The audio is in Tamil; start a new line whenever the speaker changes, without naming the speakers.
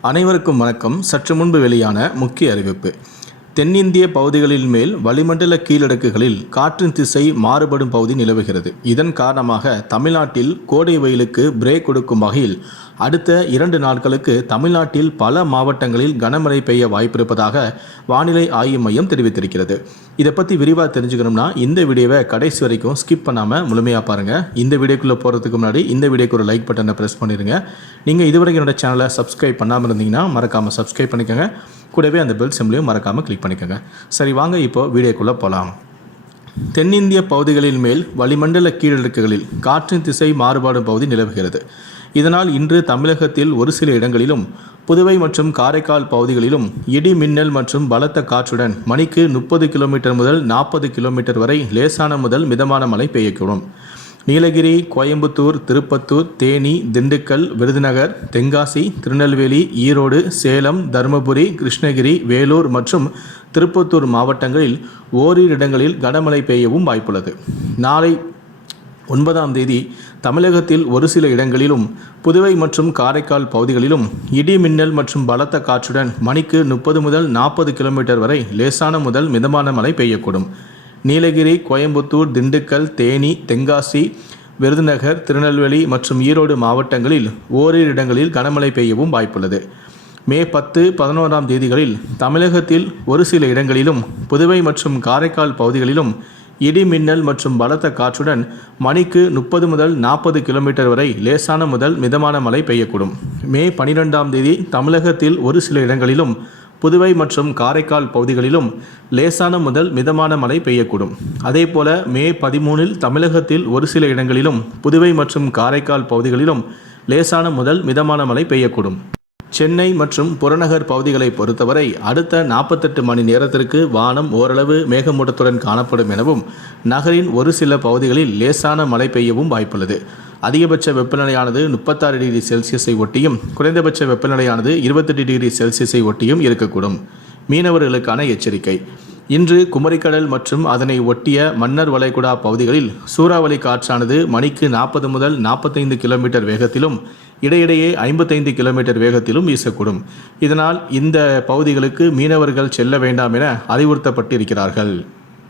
அனைவருக்கும் வணக்கம். சற்று முன்பு வெளியான முக்கிய அறிவிப்பு. தென்னிந்திய பகுதிகளில் மேல் வளிமண்டல கீழடுக்குகளில் காற்றின் திசை மாறுபடும் பகுதி நிலவுகிறது. இதன் காரணமாக தமிழ்நாட்டில் கோடை வெயிலுக்கு பிரேக் கொடுக்கும் வகையில் அடுத்த இரண்டு நாட்களுக்கு தமிழ்நாட்டில் பல மாவட்டங்களில் கனமழை பெய்ய வாய்ப்பிருப்பதாக வானிலை ஆய்வு மையம் தெரிவித்திருக்கிறது. இதை பற்றி விரிவாக தெரிஞ்சுக்கணும்னா இந்த வீடியோவை கடைசி வரைக்கும் ஸ்கிப் பண்ணாமல் முழுமையாக பாருங்கள் இந்த வீடியோக்குள்ளே போகிறதுக்கு முன்னாடி இந்த வீடியோக்கு ஒரு லைக் பட்டனை ப்ரெஸ் பண்ணிடுங்க நீங்கள் இதுவரைக்கும் என்னோட சேனலை சப்ஸ்கிரைப் பண்ணாமல் இருந்தீங்கன்னா மறக்காமல் சப்ஸ்கிரைப் பண்ணிக்கோங்க. கூடவே அந்த பெல் சிம்லையும் மறக்காமல் கிளிக் பண்ணிக்கோங்க. சரி வாங்க இப்போ வீடியோக்குள்ளே போகலாம் தென்னிந்திய பகுதிகளின் மேல் வளிமண்டல கீழடுக்குகளில் காற்றின் திசை மாறுபாடும் பகுதி நிலவுகிறது. இதனால் இன்று தமிழகத்தில் ஒரு சில இடங்களிலும் புதுவை மற்றும் காரைக்கால் பகுதிகளிலும் இடி மின்னல் மற்றும் பலத்த காற்றுடன் மணிக்கு முப்பது கிலோமீட்டர் முதல் நாற்பது கிலோமீட்டர் வரை லேசான முதல் மிதமான மழை பெய்யக்கூடும். நீலகிரி கோயம்புத்தூர் திருப்பத்தூர் தேனி திண்டுக்கல் விருதுநகர் தென்காசி திருநெல்வேலி ஈரோடு சேலம் தருமபுரி கிருஷ்ணகிரி வேலூர் மற்றும் திருப்பத்தூர் மாவட்டங்களில் ஓரிரு இடங்களில் கனமழை பெய்யவும் வாய்ப்புள்ளது. நாளை ஒன்பதாம் தேதி தமிழகத்தில் ஒரு சில இடங்களிலும் புதுவை மற்றும் காரைக்கால் பகுதிகளிலும் இடி மின்னல் மற்றும் பலத்த காற்றுடன் மணிக்கு முப்பது முதல் நாற்பது கிலோமீட்டர் வரை லேசான முதல் மிதமான மழை பெய்யக்கூடும். நீலகிரி கோயம்புத்தூர் திண்டுக்கல் தேனி தென்காசி விருதுநகர் திருநெல்வேலி மற்றும் ஈரோடு மாவட்டங்களில் ஓரிரு இடங்களில் கனமழை பெய்யவும் வாய்ப்புள்ளது. மே பத்து பதினோராம் தேதிகளில் தமிழகத்தில் ஒரு சில இடங்களிலும் புதுவை மற்றும் காரைக்கால் பகுதிகளிலும் இடி மின்னல் மற்றும் பலத்த காற்றுடன் மணிக்கு முப்பது முதல் நாற்பது கிலோமீட்டர் வரை லேசான முதல் மிதமான மழை பெய்யக்கூடும். மே பனிரெண்டாம் தேதி தமிழகத்தில் ஒரு சில இடங்களிலும் புதுவை மற்றும் காரைக்கால் பகுதிகளிலும் லேசான முதல் மிதமான மழை பெய்யக்கூடும். அதேபோல மே பதிமூனில் தமிழகத்தில் ஒரு சில இடங்களிலும் புதுவை மற்றும் காரைக்கால் பகுதிகளிலும் லேசான முதல் மிதமான மழை பெய்யக்கூடும். சென்னை மற்றும் புறநகர் பகுதிகளை பொறுத்தவரை அடுத்த நாற்பத்தெட்டு மணி நேரத்திற்கு வானம் ஓரளவு மேகமூட்டத்துடன் காணப்படும் எனவும் நகரின் ஒரு சில பகுதிகளில் லேசான மழை பெய்யவும் வாய்ப்புள்ளது. அதிகபட்ச வெப்பநிலையானது முப்பத்தாறு டிகிரி செல்சியஸை ஒட்டியும் குறைந்தபட்ச வெப்பநிலையானது இருபத்தெட்டு டிகிரி செல்சியஸை ஒட்டியும் இருக்கக்கூடும். மீனவர்களுக்கான எச்சரிக்கை. இன்று குமரிக்கடல் மற்றும் அதனை ஒட்டிய மன்னர் வளைகுடா பகுதிகளில் சூறாவளி காற்றானது மணிக்கு நாற்பது முதல் நாற்பத்தைந்து கிலோமீட்டர் வேகத்திலும் இடையிடையே ஐம்பத்தைந்து கிலோமீட்டர் வேகத்திலும் வீசக்கூடும். இதனால் இந்த பகுதிகளுக்கு மீனவர்கள் செல்ல வேண்டாம் என அறிவுறுத்தப்பட்டிருக்கிறார்கள்.